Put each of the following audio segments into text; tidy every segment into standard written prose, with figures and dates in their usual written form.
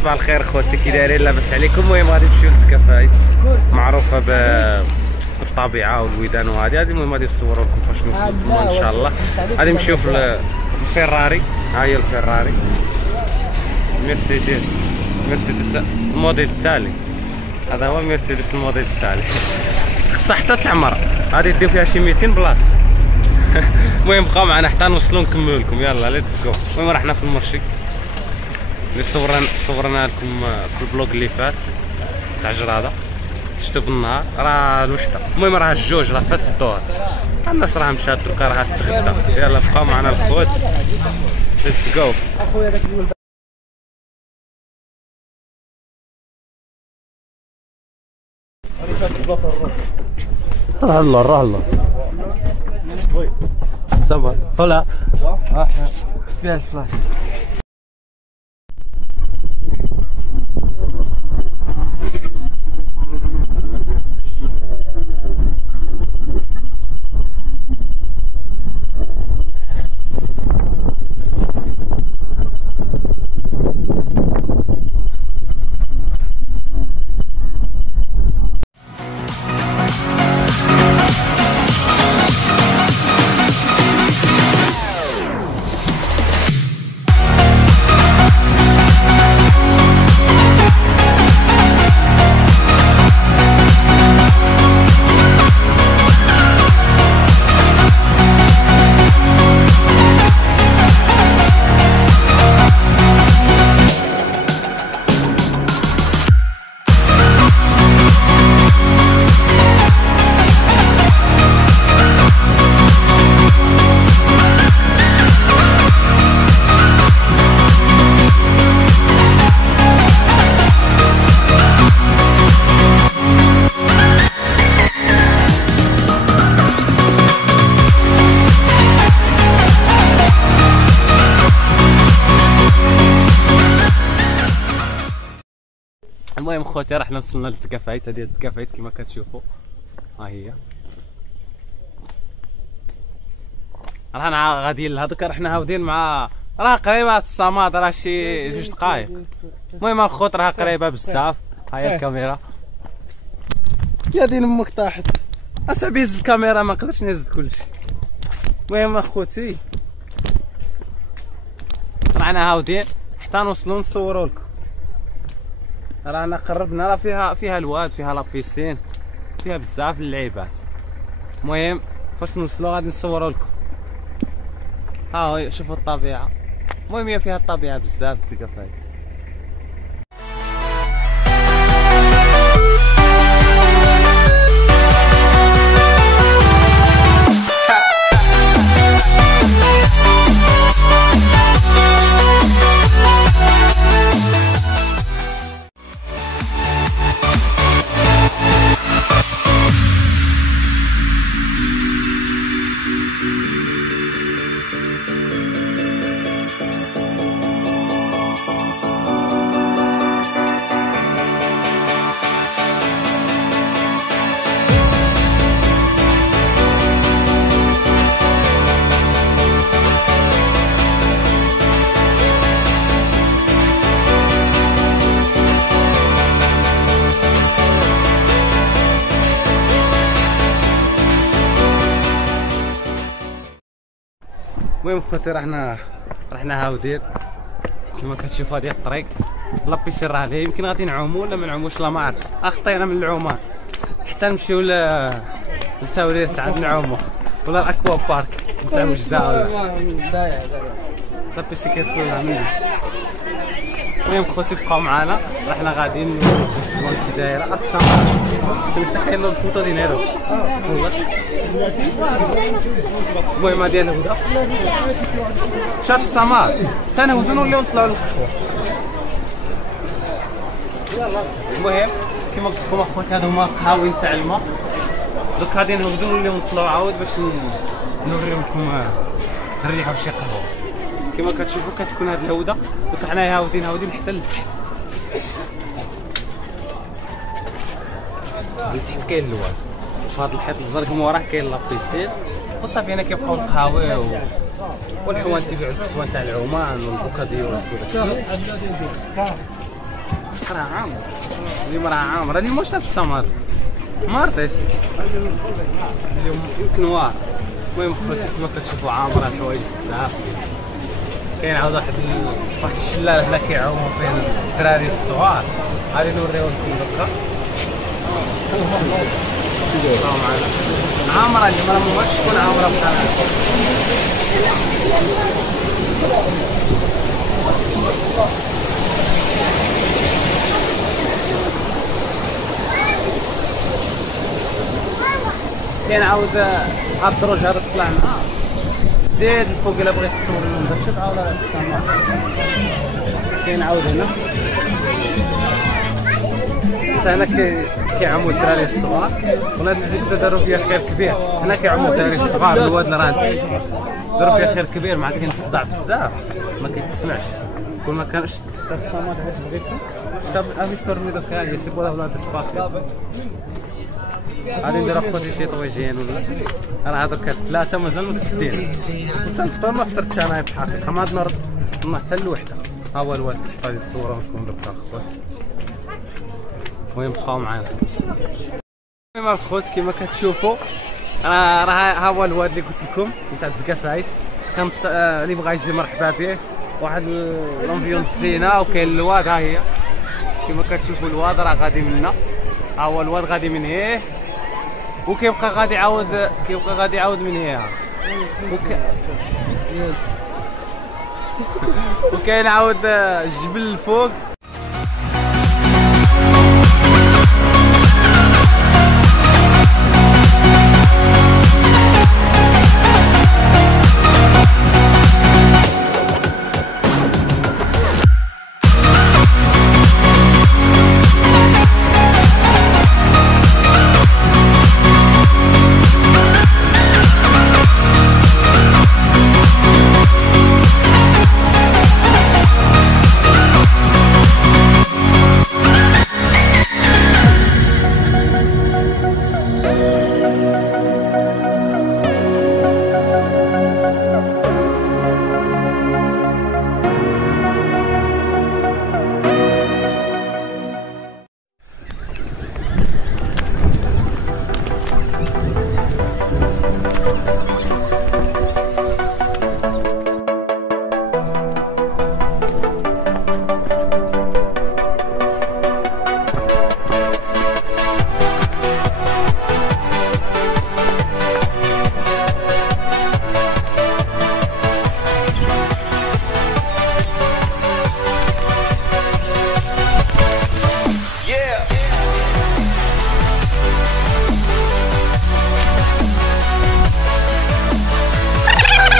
صباح الخير خوتي، كي دايرين؟ لاباس عليكم؟ المهم غادي نمشيو لتكافايت معروفه بالطبيعه والويدان وهذه. المهم غادي نصوروا لكم فاش نوصلوا ان شاء الله. غادي نمشيو في الفيراري. ها هي الفيراري مرسيدس الموديل التالي. هذا هو المرسيدس الموديل التالي. خصها حتى تعمر، غادي ديو فيها شي 200 بلاصه. المهم بقاو معنا حتى نوصلوا نكملوا لكم. يلا ليتس جو. المهم رحنا في المرشي اللي صورنا لكم في البلوغ اللي فات تاع جراده. شفتوا بالنهار راه الوحده. المهم راه الجوج راه فات الدور، الناس راه مشات دركا راه تتغدى. يلا بقاو معنا الخوت، ليتس جو. روح الله سما طلع فيها الفلاش. المهم خوتي رحنا وصلنا للتكافايت. هذه التكافايت كما كتشوفوا، ها هي. رانا غاديين لهذوك، رحنا هاودين مع راه قريبه الصماد، راه شي 2 دقائق. المهم الخوت راه قريبه بزاف. ها هي الكاميرا. يا دين امك طاحت، اصاحبي هز الكاميرا ما نقدرش نهز كلشي. المهم اخوتي رانا هاودين حتى نوصلوا نصوروا لكم. رانا قربنا، راه فيها الواد، فيها لابيسين، فيها بزاف اللعيبات. المهم فاش نوصلوا غادي نصوروا لكم. ها شوفوا الطبيعه. المهم هي فيها الطبيعه بزاف التكافايت. المهم خوتي رحنا هاودين كما كتشوفوا. هذه الطريق لابيسين راه عليه، يمكن غادي نعوموا ولا ما نعوموش لا ما عرفتش. خطينا من العومان حتى نمشيو للتورير تاع نعوموا ولا الاكوا بارك تاع وجده ولا لابيسين كيدخلوا منين. المهم خوتي بقاو معنا، رحنا غاديين نشوفوا كي دايره السماء. كاين الفوطه ديال هيرو والله. المهم هادي الهدى مشات السماء، حتى نهودو نوليو نطلعو للقهوه. المهم كما قلت لكم اخوتي هادو هما القهاوين تاع الماء. دوك غادي نهودو نوليو نطلعو عاود باش نوريو لكم نريحو شي قهوه. كما كتشوفوا كتكون هاد الهوده. دوك حنايا هاودين حتى لتحت. لتحت كاين الواد، في هاد الحيط الزرق من وراه كاين لابيسين وصافي. هنا كيبقاو القهاوي والحوان تيبيعوا الكسوان تاع العمان والبوكاديو. راه عامر اليوم، راه عامر اليوم. واش هاد السمر مارطيش اليوم يمكن واعر. المهم خوتي كما كتشوفوا عامره الحوايج بزاف. كاين عاود واحد الشلال هنا كيعوموا فيه الدراري الصغار، غادي نوريو لكم دوكا. عامره اليوم، راه ما بغاتش تكون عامره بحال هكا. كاين عاود هاد الدروج هذا طلع معاه زيد الفوق الا بغيت تصور المنبر. شوف عاود راه السماء كاين عاود هنا. هنا كيعموا الدراري الصغار، ولا نزيد داروا فيها خير كبير. هنا كيعموا الدراري الصغار الواد اللي راه داروا فيها خير كبير، مع كاين الصداع بزاف ما كيتسمعش. كل ما كانش السماء واش بغيتي شاب افيستور ميدو كاي يسيبوا له ولا ديسبارتي. غادي ندير اخوتي شي طويجين ولا راه درك ثلاثه مازال متكدين. تنفطر ما فطرتش انا بالحقيقه، ما عاد نرد حتى الوحده. ها هو الواد غادي تصوروا لكم درك اخوات. المهم بقاو معانا. المهم الخوت كما كتشوفوا راه ها هو الواد اللي قلت لكم نتاع الزكافايت. كان اللي بغى يجي مرحبا به، واحد لونفيونس زينه. وكاين الواد ها هي كما كتشوفوا الواد راه غادي منا. ها هو الواد غادي من هيه وكيبقى غادي يعاود من هيه. وكاين عاود الجبل الفوق.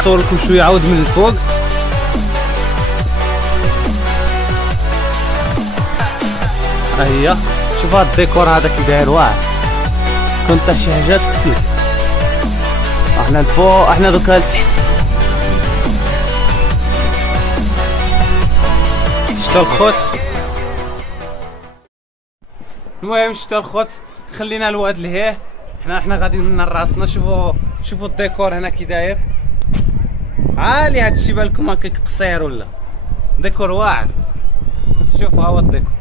نصور لكم شويه عاود من الفوق. ها هي شوف هاد الديكور هذا كي داير واعر. كنت شي حاجات كتير. احنا الفوق، احنا دوكا لتحت. شتا الخوت. المهم شتا الخوت، خلينا الواد لهيه. حنا غاديين من راسنا. شوفوا الديكور هنا كي داير عالي. هادشي بالكم هكاك قصير ولا ديكور واعر. شوفوا ها هو الديكور.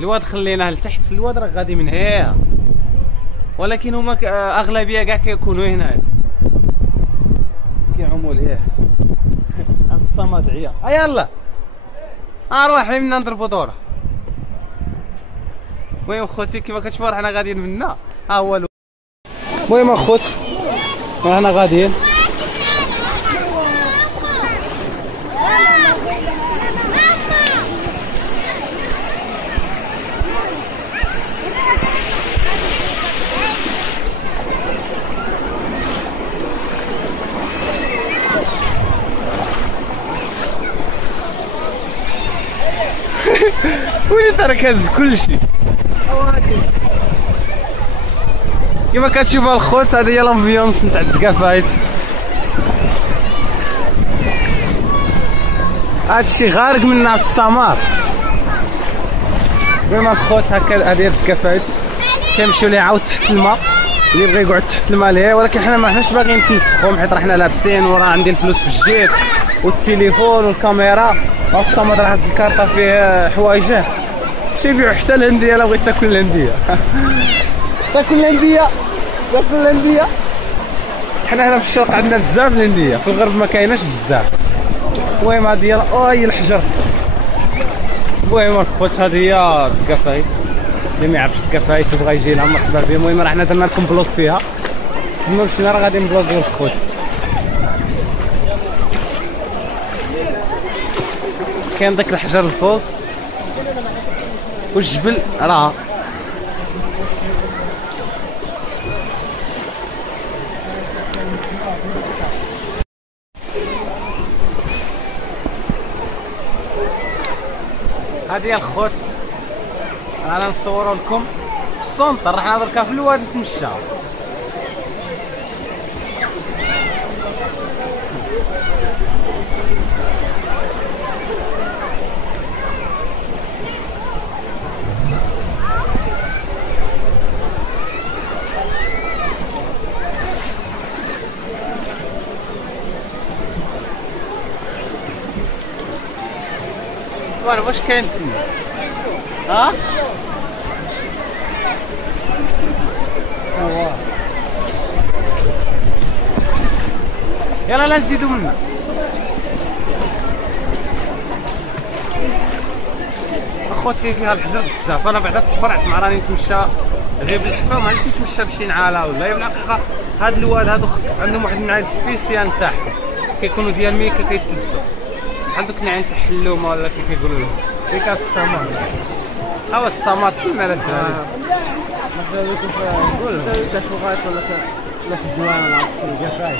الواد خليناه لتحت. الواد راه غادي من هنا، ولكن هما اغلبيه كاع كيكونوا هنايا كيعوموا لهيه. هاد الصمادعيه يلا اروح منا نضربوا دوره. المهم خوتي كيما كتشوفوا حنا غاديين منا. ها هو المهم اخوت حنا غاديين. وين تركز كلشي. كما كتشوفوا الخوت هذه هي لامبيونس نتاع الزكافايت. هادشي غارق منا في السمار. المهم الخوت هكا هذه هي الزكافايت. كيمشيو ليها عاود تحت الماء. اللي بغى يقعد تحت الماء ليه، ولكن حنا ما حناش باغيين نتنفخهم حيت راه حنا لابسين وراه عندي الفلوس في الجيب والتليفون والكاميرا والصمد راه هز الكارطه فيه حوايجه يبيعوا حتى الهنديه. الا بغيت تاكل الهنديه تاكل الهنديه تاكل الهنديه. حنا هنا في الشرق عندنا بزاف الهنديه، في الغرب ما كايناش بزاف. المهم هذه هي الحجر. المهم الخوت هذه هي تكافايت، اللي ما يعرفش تكافايت وبغى يجي لها مرحبا به. المهم راه حنا درنا لكم بلوك فيها، كما مشينا راه غادي نبلوكيو الخوت. كاين داك الحجر الفوق والجبل راه هذه هي الخوت. انا نصوروا لكم في السونطر، راح دركا في الواد نتمشى. واش كاين تما؟ ها؟ يلا لا نزيدو منه. اخوتي فيها الحجر بزاف. انا بعدا تفرعت مع راني نتمشى غير بالحفا، مانيش نتمشى بشي نعاله ولا. هي بالحقيقه هاد الواد هادو عندهم واحد النعال سبيسيال تاعهم كيكونوا ديال ميكا كيتلبسوا بحال دوك النعال تاع حلومه ولا كيف كيقولوا لهم. هي كانت السامات. ها هو السامات سمع هذا الدراري. مثلا نقول كفوغات ولا الحزوان ولا القفايت.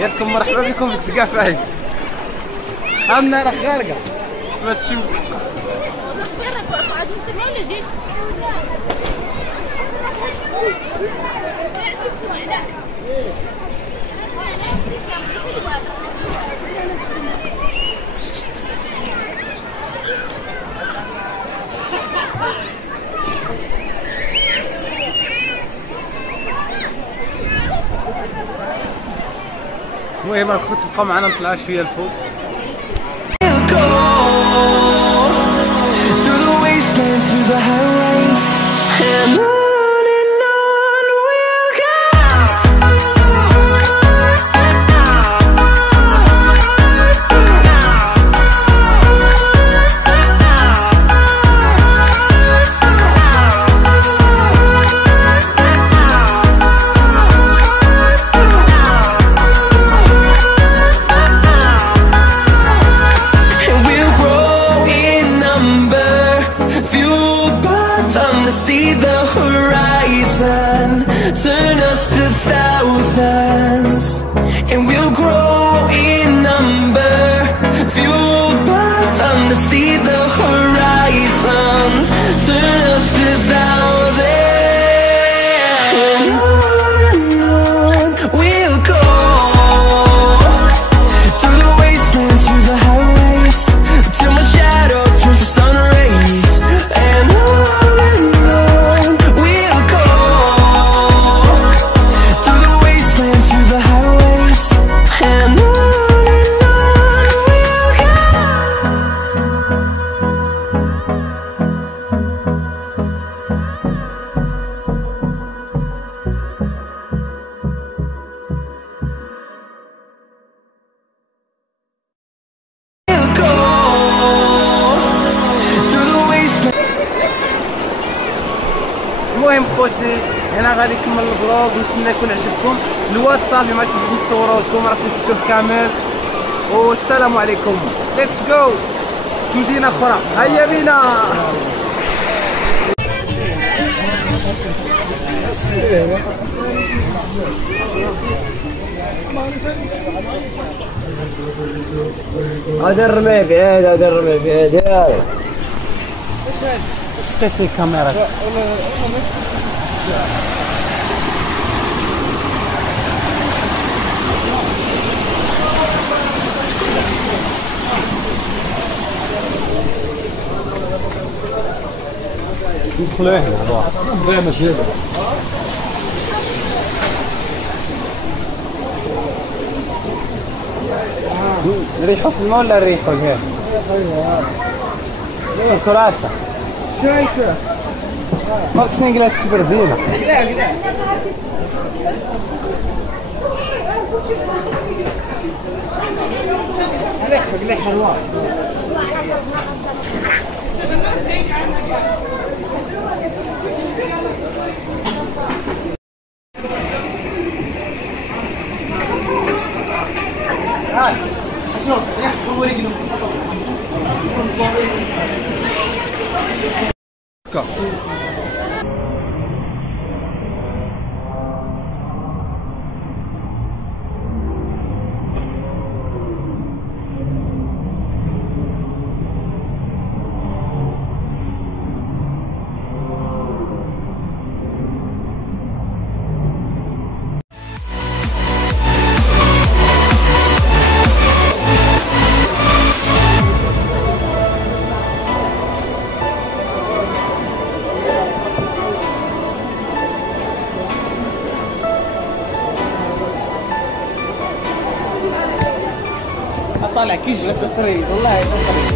ياكم مرحبا بكم في التقافايت. عندنا راه غارقه ما تشم. المهم الخوت بقاو معنا نطلعوا شويه الفوق. Turn us to thousands, and we'll grow in number, fueled by them to see the horizon. Turn us to thousands, and on we'll go, through the wastelands, through the highways, till my shadow turns to sun rays. And on we'll go, through the wastelands, through the highways, and on we'll go. We'll go, through the wastelands. المهم خوتي هنا غادي نكمل الفلوغ، نتمنى يكون عجبكم. الواد صافي ماشي نزيد نصورو لكم، راه شفتوه كامل. والسلام عليكم. ليتس جو مدينه اخرى، هيا بينا. هذا الرمي بعيد، هذا الرمي بعيد. اش قيس الكاميرا؟ ندخلوا هنا. نريحو في الماء ولا نريحو هنا؟ الكراسة ما خصني نجلس بردينا. طالع كيش بالطريق والله بالطريق.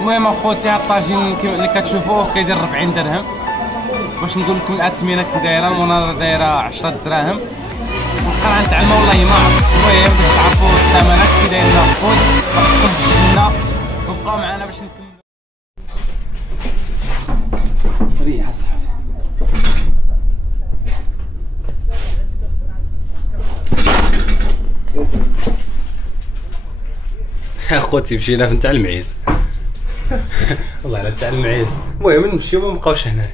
المهم اخوتي الطاجين اللي كتشوفوه كيدير 40 درهم. باش نقول لكم الاثمنه كي دايره، المناظره دايره 10 دراهم. القرعه نتاع الماء والله ما عرفت. المهم باش تعرفوا الثمنات كي دايرين الخبز راكم في الجنه، وبقاو معنا باش نكملوا. ريح اصاحبي. اخوتي مشينا في نتاع المعيز. والله لا نتاع المعيز. المهم نمشيو ما نبقاوش هنا.